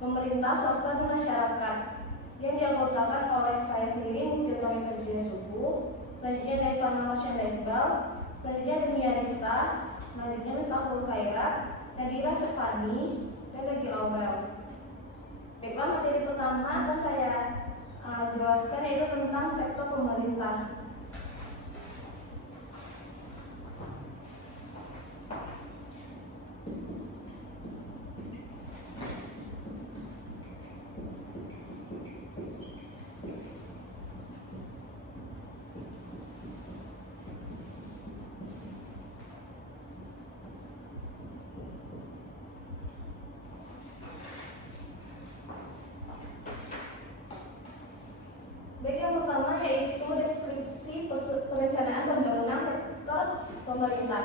pemerintah swasta dan masyarakat yang dianggotakan oleh saya sendiri, Tirtoni Virginia Subuh, selanjutnya dari Panama Syahda Iqbal, selanjutnya dari Mianista, selanjutnya Miftahul Khairat, Nadira Sefani, dan Lagi Lawel. Baiklah, materi pertama akan saya jelaskan yaitu tentang sektor pemerintah. Baik, yang pertama yaitu deskripsi perencanaan pembangunan sektor pemerintah.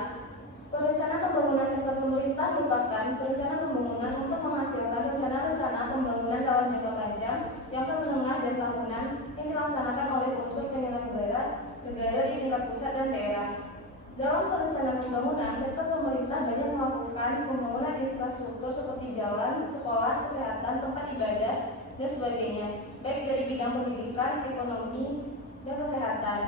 Perencanaan pembangunan sektor pemerintah merupakan perencanaan pembangunan untuk menghasilkan rencana-rencana pembangunan dalam jangka panjang, jangka menengah, dan tahunan yang dilaksanakan oleh unsur penyelenggara negara di tingkat pusat dan daerah. Dalam perencanaan pembangunan, sektor pemerintah banyak melakukan pembangunan infrastruktur seperti jalan, sekolah, kesehatan, tempat ibadah, dan sebagainya, baik dari bidang pendidikan, ekonomi, dan kesehatan.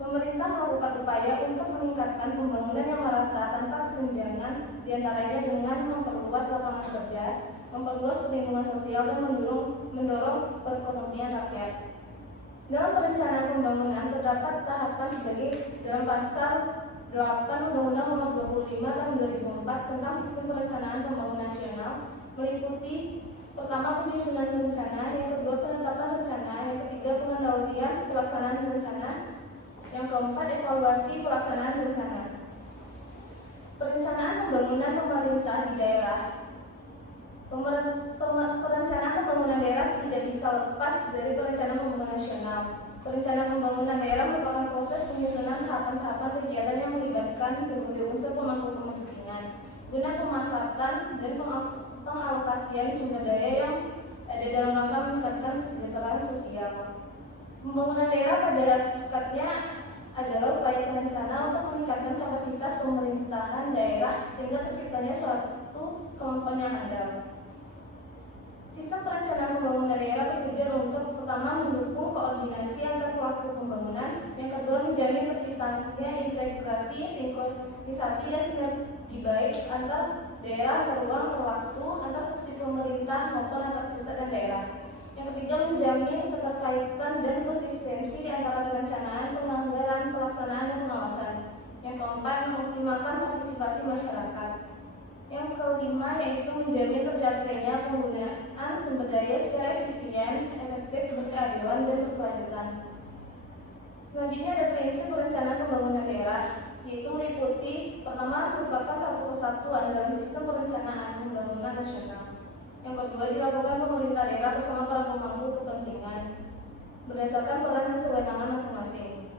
Pemerintah melakukan upaya untuk meningkatkan pembangunan yang merata tanpa kesenjangan, diantaranya dengan memperluas lapangan kerja, memperluas perlindungan sosial, dan mendorong perekonomian rakyat. Dalam perencanaan pembangunan terdapat tahapan sebagai dalam pasal 8 Undang-Undang Nomor 25 Tahun 2004 tentang Sistem Perencanaan Pembangunan Nasional, meliputi pertama penyusunan rencana, yang kedua penetapan rencana, yang ketiga pengendalian pelaksanaan rencana, yang keempat evaluasi pelaksanaan rencana. Perencanaan pembangunan pemerintah di daerah. Perencanaan pembangunan daerah tidak bisa lepas dari perencanaan pembangunan nasional. Perencanaan pembangunan daerah merupakan proses penyusunan tahapan-tahapan kegiatan yang melibatkan berbagai unsur pemangku kepentingan guna pemanfaatan dan pengalokasian sumber daya yang ada dalam rangka meningkatkan kesejahteraan sosial. Pembangunan daerah pada hakikatnya adalah upaya terencana untuk meningkatkan kapasitas pemerintahan daerah sehingga terciptanya suatu kemampuan yang handal. Sistem perencanaan pembangunan daerah bertujuan untuk pertama mendukung koordinasi antar pelaku pembangunan, yang kedua menjamin terciptanya integrasi, sinkronisasi, dan sinergi baik antar daerah, antar ruang, antar waktu, antar fungsi pemerintah maupun antar pusat dan daerah. Yang ketiga menjamin keterkaitan dan konsistensi antara perencanaan, penganggaran, pelaksanaan, dan pengawasan. Yang keempat mengoptimalkan partisipasi masyarakat. Yang kelima yaitu menjamin tercapainya penggunaan sumber daya secara efisien, efektif, berkeadilan, dan berkelanjutan. Selanjutnya ada prinsip perencanaan pembangunan daerah, yaitu meliputi pertama merupakan satu kesatuan dalam sistem perencanaan pembangunan nasional. Yang kedua dilakukan pemerintah daerah bersama para pemangku kepentingan berdasarkan peran dan kewenangan masing-masing.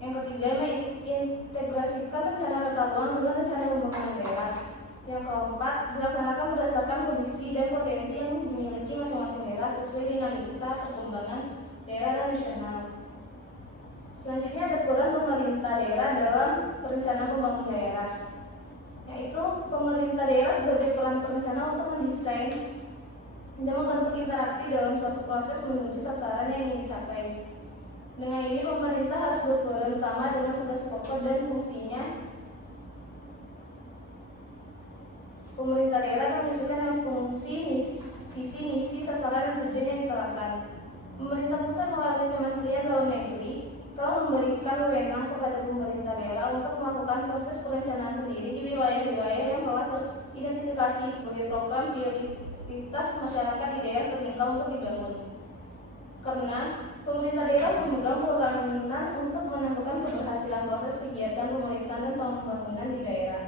Yang ketiga mengintegrasikan rencana tata ruang dengan rencana pembangunan daerah. Yang keempat dilaksanakan berdasarkan kondisi dan potensi yang dimiliki masing-masing daerah sesuai dinamika perkembangan daerah dan nasional. Selanjutnya ada peran pemerintah daerah dalam perencanaan pembangunan daerah, yaitu pemerintah daerah sebagai peran perencana untuk mendesain dan membentuk interaksi dalam suatu proses menuju sasaran yang ingin dicapai. Dengan ini pemerintah harus berperan utama dengan tugas pokok dan fungsinya. Pemerintah daerah akan menunjukkan dengan fungsi, visi, misi, sasaran, dan tujuan yang diterapkan. Pemerintah pusat melalui Kementerian Dalam Negeri telah memberikan wewenang kepada pemerintah daerah untuk melakukan proses perencanaan sendiri di wilayah-wilayah yang telah teridentifikasi sebagai program prioritas masyarakat di daerah terminta untuk dibangun. Karena pemerintah daerah memegang peranan untuk menentukan keberhasilan proses kegiatan pemerintahan dan pembangunan di daerah.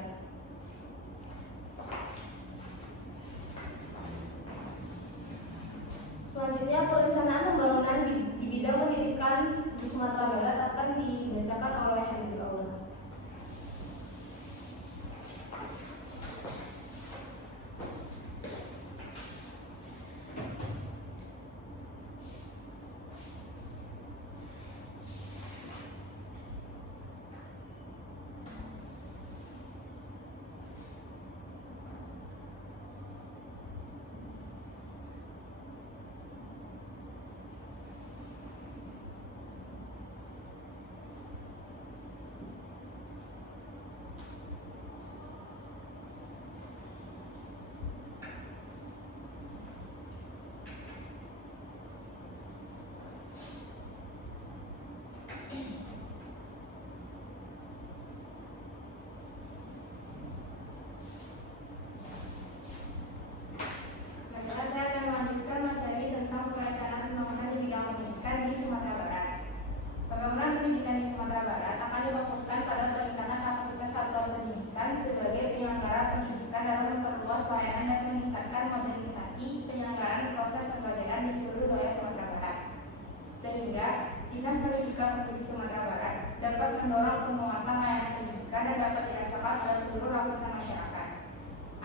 Selanjutnya perencanaan pembangunan di bidang pendidikan di Sumatera Barat akan dibacakan oleh Habibul Aula. meningkatkan modernisasi penyelenggaraan proses pembelajaran di seluruh wilayah Sumatera Barat, sehingga Dinas Pendidikan Provinsi Sumatera Barat dapat mendorong penguatan layanan pendidikan dan dapat dirasakan oleh seluruh lapisan masyarakat.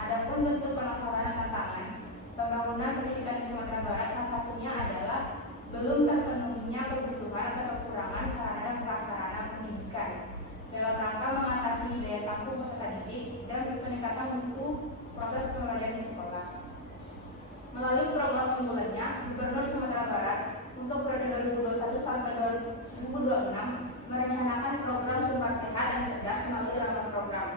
Adapun bentuk permasalahan dan tantangan pembangunan pendidikan di Sumatera Barat salah satunya adalah belum terpenuhinya kebutuhan atau kekurangan sarana dan prasarana pendidikan dalam rangka mengatasi daya tampung peserta didik dan peningkatan mutu proses pembelajaran di sekolah. Melalui program unggulannya, Gubernur Sumatera Barat untuk periode 2021 sampai 2026 merencanakan program Sumber Sehat dan Cerdas melalui 8 program.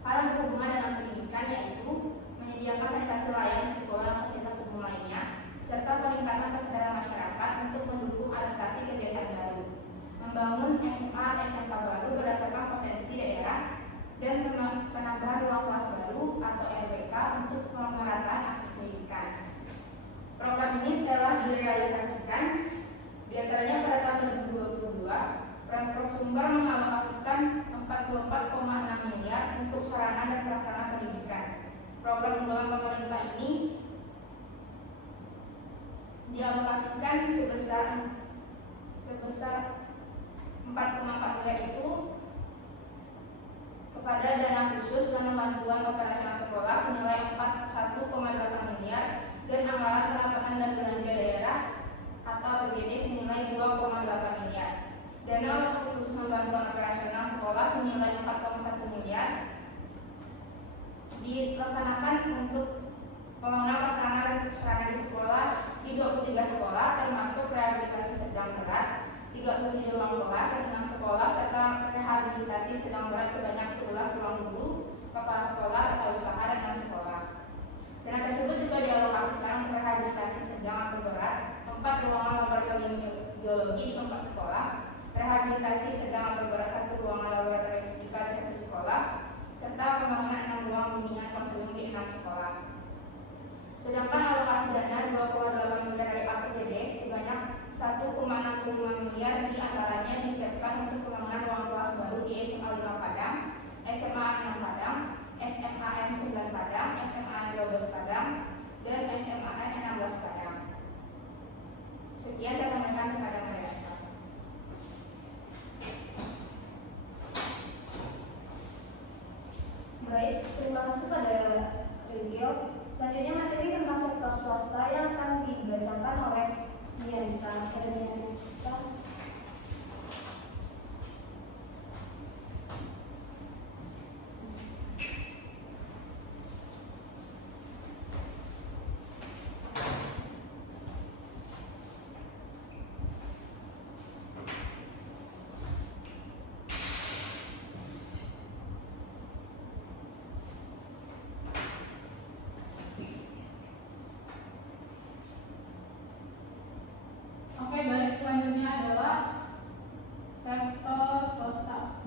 Hal yang berhubungan dengan pendidikan yaitu menyediakan sanitasi layak di sekolah dan fasilitas umum lainnya, serta peningkatan kesadaran masyarakat untuk mendukung adaptasi kebiasaan baru, membangun SMA dan SMK baru berdasarkan potensi daerah, dan penambahan ruang kelas baru atau RPK untuk pemerataan akses pendidikan. Program ini telah direalisasikan diantaranya pada tahun 2022, Pemprov Sumbar mengalokasikan 44,6 miliar untuk sarana dan prasarana pendidikan. Program unggulan pemerintah ini dialokasikan sebesar 4,4 miliar itu kepada dana khusus dan bantuan operasional sekolah senilai 41,8 miliar dan anggaran pendapatan dan belanja daerah atau APBD senilai 2,8 miliar. Dana alokasi khusus bantuan operasional sekolah senilai 4,1 miliar dilaksanakan untuk pembangunan prasarana di sekolah di 23 sekolah termasuk rehabilitasi sedang berat 37 ruang kelas dan 6 sekolah serta rehabilitasi sedang berat sebanyak 11 ruang guru, kepala sekolah, tata usaha dan 6 sekolah. Dana tersebut juga dialokasikan untuk rehabilitasi sedang atau berat 4 ruangan laboratorium biologi di 4 sekolah, rehabilitasi sedang atau berat 1 ruangan laboratorium fisika di 1 sekolah, serta pembangunan 6 ruang bimbingan konseling di 6 sekolah. Sedangkan alokasi dana 2,8 miliar dari APBD sebanyak 1,65 miliar diantaranya disiapkan untuk pembangunan ruang kelas baru di SMA 5 Padang, SMA 6 Padang, SMA M 9 Padang, SMA 12 Padang, dan SMA N 16 Padang. Sekian saya sampaikan kepada mereka. Baik, terima kasih pada Rizky. Selanjutnya materi tentang sektor swasta yang akan dibacakan oleh Rizka. Oke, baik, selanjutnya adalah sektor swasta,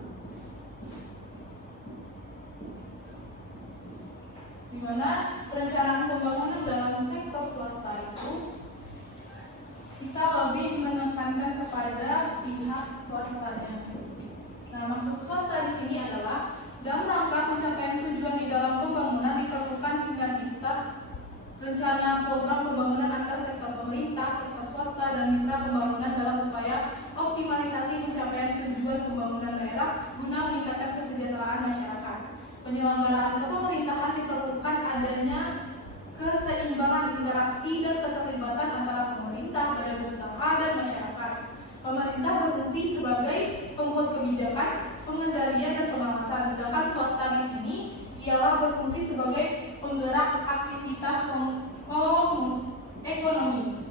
di mana perencanaan pembangunan dalam sektor swasta itu kita lebih menekankan kepada pihak swastanya. Nah, maksud swasta di sini adalah dalam rangka pencapaian tujuan di dalam pembangunan diperlukan sinergitas rencana program pembangunan antar sektor pemerintah, sektor swasta, dan mitra pembangunan dalam upaya optimalisasi pencapaian tujuan pembangunan daerah guna meningkatkan kesejahteraan masyarakat. Penyelenggaraan kepemerintahan diperlukan adanya keseimbangan interaksi dan keterlibatan antara pemerintah, badan usaha, dan masyarakat. Pemerintah berfungsi sebagai pembuat kebijakan, pengendalian, dan pengawasan, sedangkan swasta di sini ialah berfungsi sebagai penggerak aktivitas ekonomi.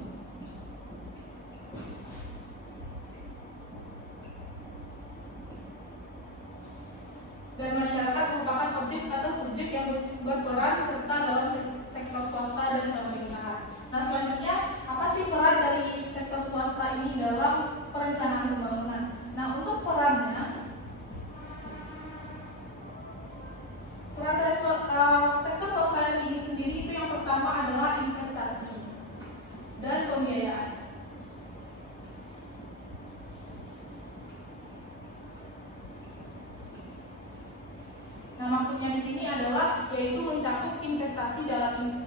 Dan masyarakat merupakan objek atau subjek yang berperan serta dalam sektor swasta dan pemerintahan. Nah, selanjutnya apa sih peran dari sektor swasta ini dalam perencanaan pembangunan? Nah, untuk perannya, peran dari sektor swasta ini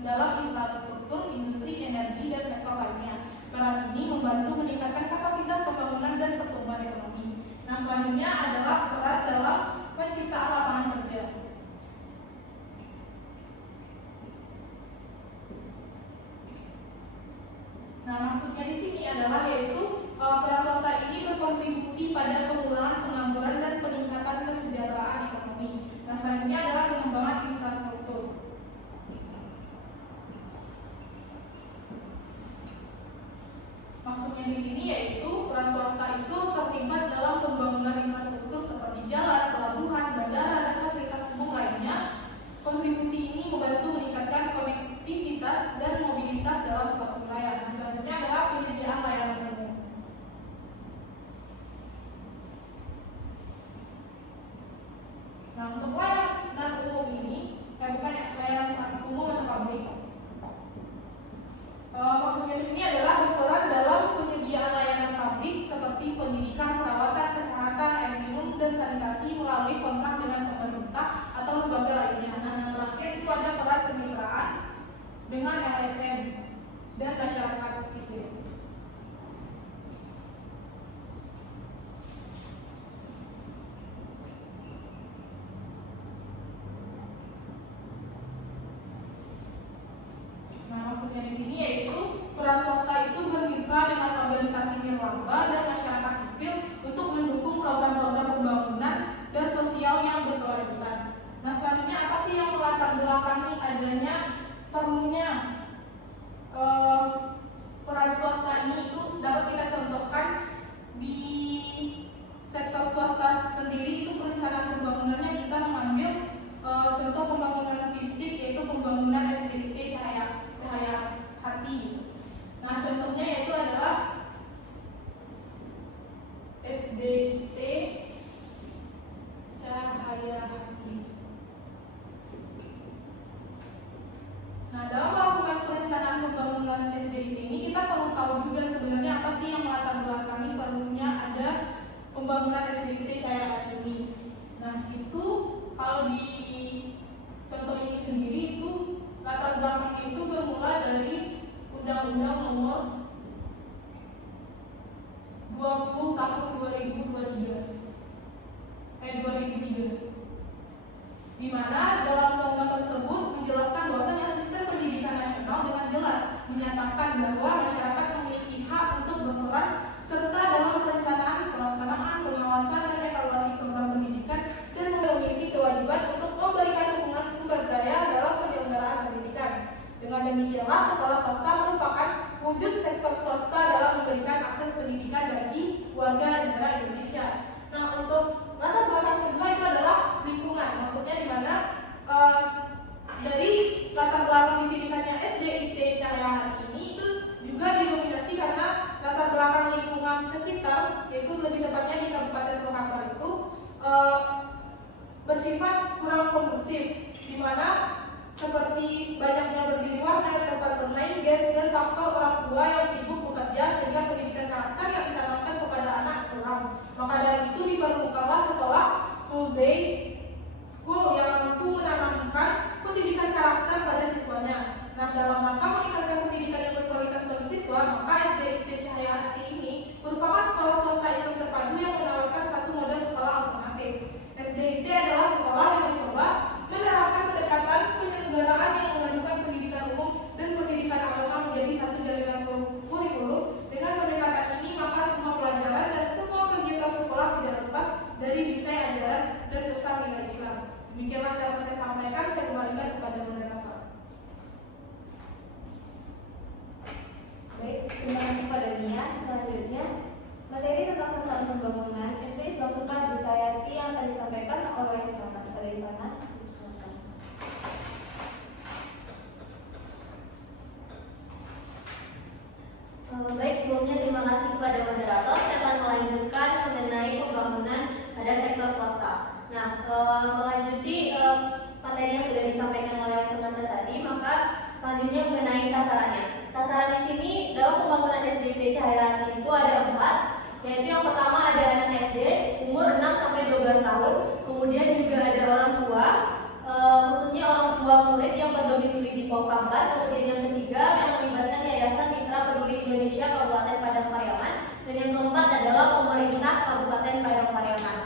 dalam infrastruktur, industri, energi, dan sektor lainnya. Peran ini membantu meningkatkan kapasitas pembangunan dan pertumbuhan ekonomi. Nah, selanjutnya adalah peran dalam penciptaan lapangan kerja. Nah, maksudnya di sini adalah yaitu peran swasta ini berkontribusi pada pengurangan pengangguran dan peningkatan kesejahteraan ekonomi. Nah, selanjutnya adalah pengembangan infrastruktur. Maksudnya di sini yaitu peran swasta itu terlibat dalam pembangunan infrastruktur seperti jalan, pelabuhan, bandara, dan fasilitas umum lainnya. Kontribusi ini membantu meningkatkan konektivitas dan mobilitas dalam suatu wilayah. Nah, selanjutnya adalah penyediaan layanan umum. Nah, untuk layanan umum ini, bukan ya, layanan umum atau publik. Maksudnya di sini adalah berperan dalam penyediaan layanan publik seperti pendidikan, perawatan, kesehatan, air minum, dan sanitasi melalui kontrak dengan pemerintah atau lembaga lainnya. Nah, yang terakhir itu ada peran kemitraan dengan LSM dan masyarakat sipil. Nah, maksudnya di sini yaitu peran swasta itu bermitra dengan organisasi nirlaba dan masyarakat sipil untuk mendukung program-program pembangunan dan sosial yang berkelanjutan. Nah, selanjutnya apa sih yang melatar belakangi adanya perlunya peran swasta ini? Itu dapat kita contohkan di sektor swasta sendiri. Itu perencanaan pembangunannya kita mengambil contoh pembangunan fisik, yaitu pembangunan SDIT Cahaya Hati. Nah, contohnya yaitu adalah SDIT Cahaya Hati. Nah, dalam melakukan perencanaan pembangunan SDIT ini kita perlu tahu juga sebenarnya apa sih yang melatar belakangi perlunya ada pembangunan SDIT Cahaya Hati ini. Nah, itu kalau di contoh ini sendiri itu latar belakang itu bermula dari Undang-Undang Nomor 20 Tahun 2003, di mana dalam undang-undang tersebut menjelaskan bahwasanya sistem pendidikan nasional dengan jelas menyatakan bahwa masyarakat memiliki hak untuk berperan serta dalam perencanaan, pelaksanaan, pengawasan, dan evaluasi program pendidikan dan memiliki kewajiban untuk memberikan dukungan sumber daya dalam penyelenggaraan pendidikan. Dengan demikianlah sekolah swasta merupakan wujud sektor swasta dalam memberikan akses pendidikan bagi warga negara Indonesia. Nah, untuk latar belakang kedua itu adalah lingkungan. Maksudnya di mana dari latar belakang pendidikannya SDIT Cahaya Hati ini itu juga didominasi karena latar belakang lingkungan sekitar, yaitu lebih tepatnya di Kabupaten Tohakar itu bersifat kurang kondusif, di mana seperti banyaknya berdiri warnet, tempat bermain games, dan faktor orang tua yang sibuk bekerja sehingga pendidikan karakter yang ditanamkan kepada anak kurang. Maka dari itu diperlukanlah sekolah full day school yang mampu menanamkan pendidikan karakter pada siswanya. Nah, dalam rangka meningkatkan pendidikan yang berkualitas bagi siswa, maka SDIT Cahaya Hati ini merupakan sekolah swasta Islam terpadu yang menawarkan satu model sekolah alternatif. SDIT adalah sekolah yang mencoba menerapkan pendekatan penyelenggaraan yang mengadukan pendidikan umum dan pendidikan agama menjadi satu jaringan kurikulum. Dengan pendekatan ini, maka semua pelajaran dan semua kegiatan sekolah tidak lepas dari bingkai ajaran dan pesan nilai Islam. Demikianlah yang dapat saya sampaikan. Saya kembalikan kepada moderator. Baik, terima kasih pada Mia. Selanjutnya, materi tentang sasaran pembangunan SD Islam Terpadu Cahaya Hati yang akan disampaikan oleh Ivana. Pada Ivana, silakan. Baik, sebelumnya terima kasih kepada moderator. Saya akan melanjutkan mengenai pembangunan pada sektor swasta. Nah, melanjuti materi yang sudah disampaikan oleh teman saya tadi, maka selanjutnya mengenai sasarannya. Sasaran di sini dalam pembangunan SDIT Cahaya Hati itu ada 4, yaitu yang pertama ada anak SD umur 6 sampai 12 tahun, kemudian juga ada orang tua khususnya orang tua murid yang berdomisili di Paukambar. Kemudian yang ketiga yang melibatkan Yayasan Mitra Peduli Indonesia Kabupaten Padang Pariaman, dan yang keempat adalah pemerintah Kabupaten Padang Pariaman.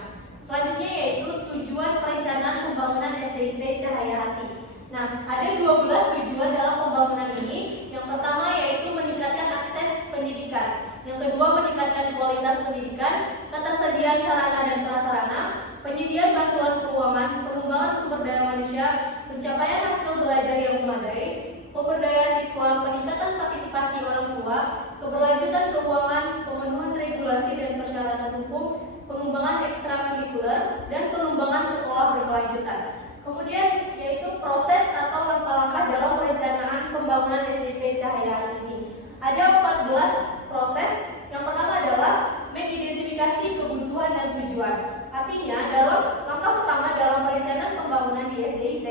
Selanjutnya yaitu tujuan perencanaan pembangunan SDIT Cahaya Hati. Nah, ada 12 tujuan dalam pembangunan ini. Yang pertama yaitu meningkatkan akses pendidikan. Yang kedua meningkatkan kualitas pendidikan, ketersediaan sarana dan prasarana, penyediaan bantuan keuangan, pengembangan sumber daya manusia, pencapaian hasil belajar yang memadai, pemberdayaan siswa, peningkatan partisipasi orang tua, keberlanjutan keuangan, pemenuhan regulasi dan persyaratan hukum, pengembangan ekstrakurikuler, dan pengembangan sekolah berkelanjutan. Kemudian yaitu proses atau langkah-langkah dalam perencanaan pembangunan SDIT Cahaya Hati ini. Ada 14 proses. Yang pertama adalah mengidentifikasi kebutuhan dan tujuan. Artinya dalam langkah pertama dalam perencanaan pembangunan di SDIT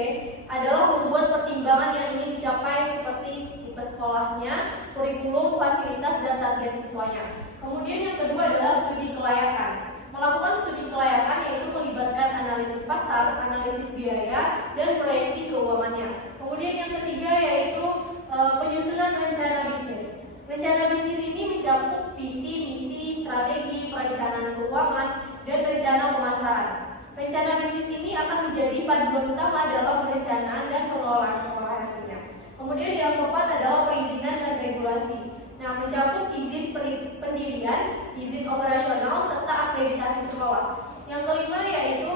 adalah membuat pertimbangan yang ingin dicapai seperti tipe sekolahnya, kurikulum, fasilitas, dan target siswanya. Kemudian yang kedua adalah studi kelayakan. Melakukan studi kelayakan yaitu melibatkan analisis pasar, analisis biaya, dan proyeksi keuangannya. Kemudian yang ketiga yaitu penyusunan rencana bisnis. Rencana bisnis ini mencakup visi, misi, strategi, perencanaan keuangan, dan rencana pemasaran. Rencana bisnis ini akan menjadi panduan utama dalam perencanaan dan pengelolaan sekolah nantinya. Kemudian yang keempat adalah perizinan dan regulasi. Nah, mencakup izin pendirian, izin operasional, serta akreditasi sekolah. Yang kelima yaitu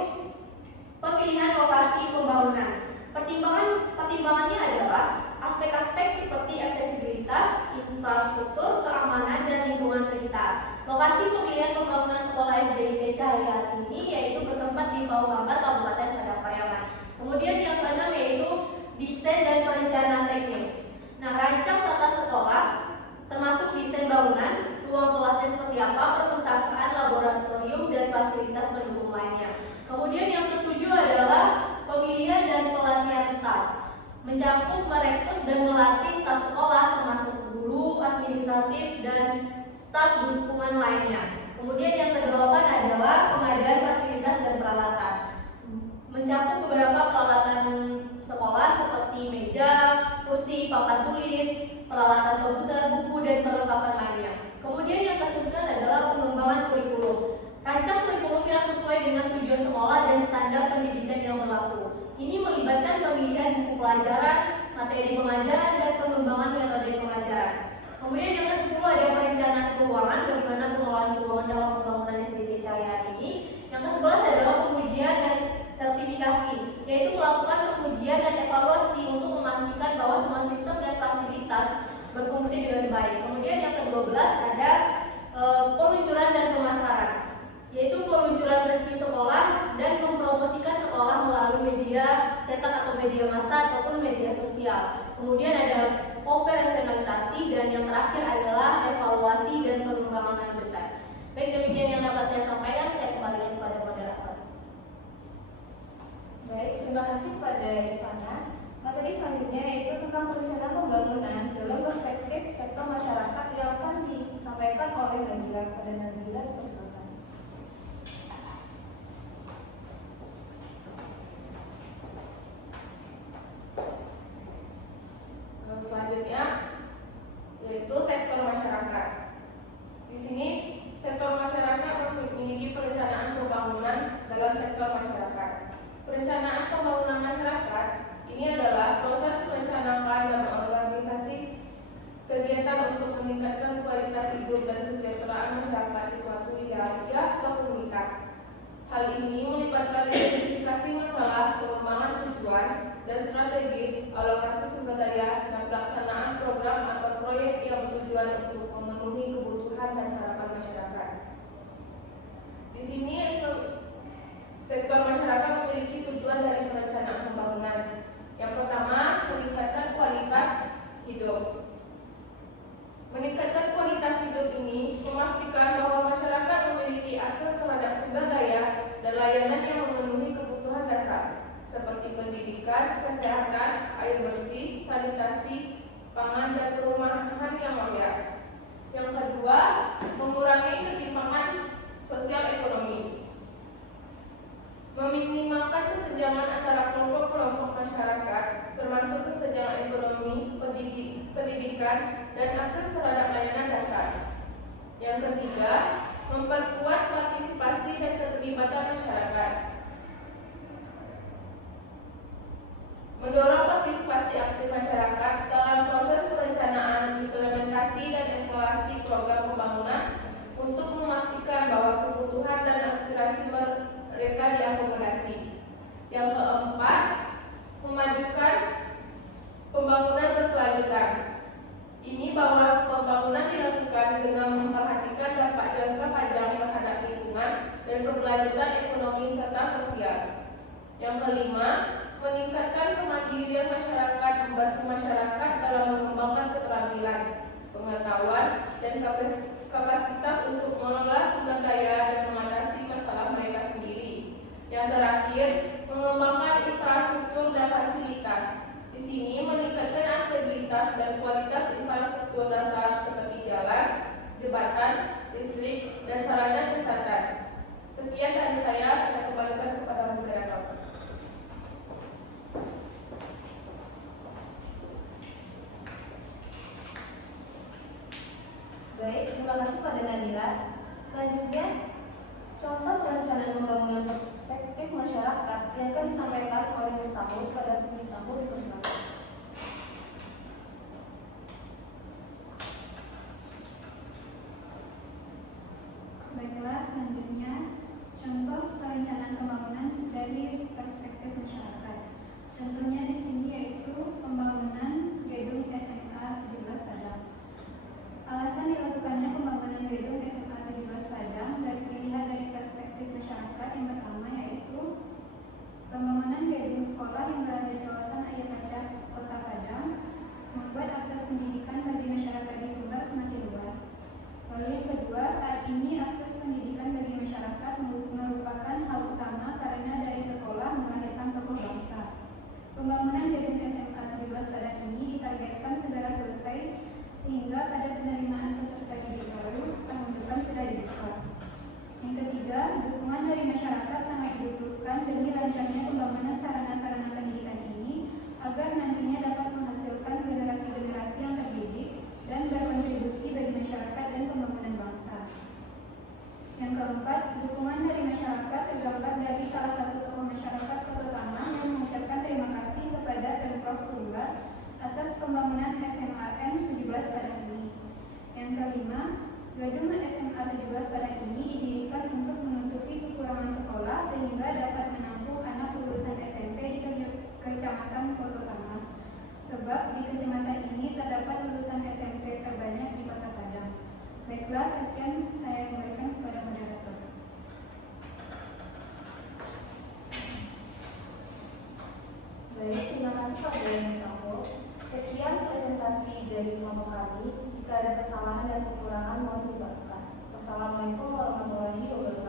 pemilihan lokasi pembangunan. Pertimbangannya adalah aspek-aspek seperti aksesibilitas, infrastruktur, keamanan, dan lingkungan sekitar. Lokasi pemilihan pembangunan sekolah SDIT Cahaya Hati ini yaitu bertempat di Paukambar, Kabupaten Padang Pariaman. Kemudian yang keenam yaitu desain dan perencanaan teknis. Nah, rancang tata sekolah termasuk desain bangunan, ruang kelasnya seperti apa, perpustakaan, laboratorium, dan fasilitas pendukung lainnya. Kemudian yang ketujuh adalah pemilihan dan pelatihan staf. Mencakup merekrut dan melatih staf sekolah termasuk guru, administratif, dan staf dukungan lainnya. Kemudian yang kedelapan adalah pengadaan fasilitas dan peralatan. Mencakup beberapa peralatan sekolah seperti meja, kursi, papan tulis, peralatan komputer, buku, dan perlengkapan lainnya. Kemudian yang kesembilan adalah pengembangan kurikulum. Rancang kurikulum yang sesuai dengan tujuan sekolah dan standar pendidikan yang berlaku. Ini melibatkan pemilihan buku pelajaran, materi pengajaran, dan pengembangan metode pengajaran. Kemudian yang ke-10 ada perencanaan keuangan, bagaimana pengelolaan keuangan dalam pembangunan SDIT Cahaya Hati ini. Yang ke-11 adalah pengujian dan sertifikasi, yaitu melakukan pengujian dan evaluasi untuk memastikan bahwa semua sistem dan fasilitas berfungsi dengan baik. Kemudian yang ke-12 ada peluncuran dan pemasaran, yaitu peluncuran resmi sekolah dan mempromosikan sekolah melalui media cetak atau media massa ataupun media sosial. Kemudian ada operasionalisasi, dan yang terakhir adalah evaluasi dan pengembangan lanjutan. Baik, demikian yang dapat saya sampaikan. Saya kembalikan kepada moderator. Baik, terima kasih kepada Ivana. Materi selanjutnya yaitu tentang perencanaan pembangunan dalam perspektif sektor masyarakat yang akan disampaikan oleh Nabila. Pada Nabila, persilakan. Selanjutnya yaitu sektor masyarakat. Di sini sektor masyarakat memiliki perencanaan pembangunan dalam sektor masyarakat. Perencanaan pembangunan masyarakat ini adalah proses perencanaan dan organisasi kegiatan untuk meningkatkan kualitas hidup dan kesejahteraan masyarakat di suatu wilayah atau komunitas. Hal ini melibatkan identifikasi masalah, pengembangan tujuan, dan strategis, alokasi sumber daya, dan pelaksanaan program atau proyek yang bertujuan untuk memenuhi kebutuhan dan harapan masyarakat. Di sini sektor masyarakat memiliki tujuan dari perencanaan pembangunan. Yang pertama, meningkatkan kualitas hidup. Meningkatkan kualitas hidup ini memastikan bahwa masyarakat memiliki akses terhadap sumber daya dan layanan yang memenuhi kebutuhan dasar seperti pendidikan, kesehatan, air bersih, sanitasi, pangan, dan perumahan yang layak. Yang kedua, mengurangi ketimpangan sosial ekonomi. meminimalkan kesenjangan antara kelompok-kelompok masyarakat, termasuk kesenjangan ekonomi, pendidikan, dan akses terhadap layanan dasar. Yang ketiga, memperkuat partisipasi dan keterlibatan masyarakat. Mendorong partisipasi aktif masyarakat dalam proses perencanaan, implementasi, dan evaluasi program pembangunan untuk memastikan bahwa kebutuhan dan aspirasi mereka diakomodasi. Yang keempat, memajukan pembangunan berkelanjutan. Ini bahwa pembangunan dilakukan dengan memperhatikan dampak jangka panjang terhadap lingkungan dan keberlanjutan ekonomi serta sosial. Yang kelima, meningkatkan kemandirian masyarakat, membantu masyarakat dalam mengembangkan keterampilan, pengetahuan, dan kapasitas untuk mengelola sumber daya dan mengatasi masalah mereka sendiri. Yang terakhir, mengembangkan infrastruktur dan fasilitas. Di sini meningkatkan aksesibilitas dan kualitas infrastruktur dasar seperti jalan, jembatan, listrik, dan sarana kesehatan. Sekian dari saya kembalikan kepada moderator. Baik, terima kasih pada Nadira. Selanjutnya, contoh perencanaan pembangunan perspektif masyarakat yang akan disampaikan oleh Miftahul pada Miftahul dipersilakan. Baiklah, selanjutnya contoh perencanaan pembangunan dari perspektif masyarakat. Contohnya di sini yaitu pembangunan gedung SMA 17 Padang. Alasan dilakukannya pembangunan gedung SMA 17 Padang dilihat dari perspektif masyarakat. Yang pertama yaitu pembangunan gedung sekolah yang berada di kawasan Air Pacah, Kota Padang, membuat akses pendidikan bagi masyarakat di Sumbar semakin luas. Lalu yang kedua, saat ini akses pendidikan bagi masyarakat merupakan hal utama karena dari sekolah melahirkan tokoh bangsa. Pembangunan gedung SMA 17 Padang ini ditargetkan segera selesai sehingga pada penerimaan peserta didik baru tahun depan sudah dibuka. Yang ketiga, dukungan dari masyarakat sangat dibutuhkan demi lancarnya pembangunan sarana-sarana pendidikan ini agar nantinya dapat menghasilkan generasi-generasi yang terdidik dan berkontribusi bagi masyarakat dan pembangunan bangsa. Yang keempat, dukungan dari masyarakat tergambar dari salah satu tokoh masyarakat Kota Taman yang mengucapkan terima kasih kepada Pemprov Sumbar atas pembangunan SMAN 17 Padang ini. Yang kelima, gedung SMA 17 Padang ini didirikan untuk menutupi kekurangan sekolah sehingga dapat menampung anak lulusan SMP di Kecamatan Kota Taman. Sebab di kecamatan ini terdapat lulusan SMP terbanyak di Kota Padang. Baiklah, sekian saya kembalikan kepada moderator. Baik, terima kasih pada Miftahul. Sekian presentasi dari kelompok kami. Jika ada kesalahan dan kekurangan mohon dimaafkan. Wassalamualaikum warahmatullahi wabarakatuh.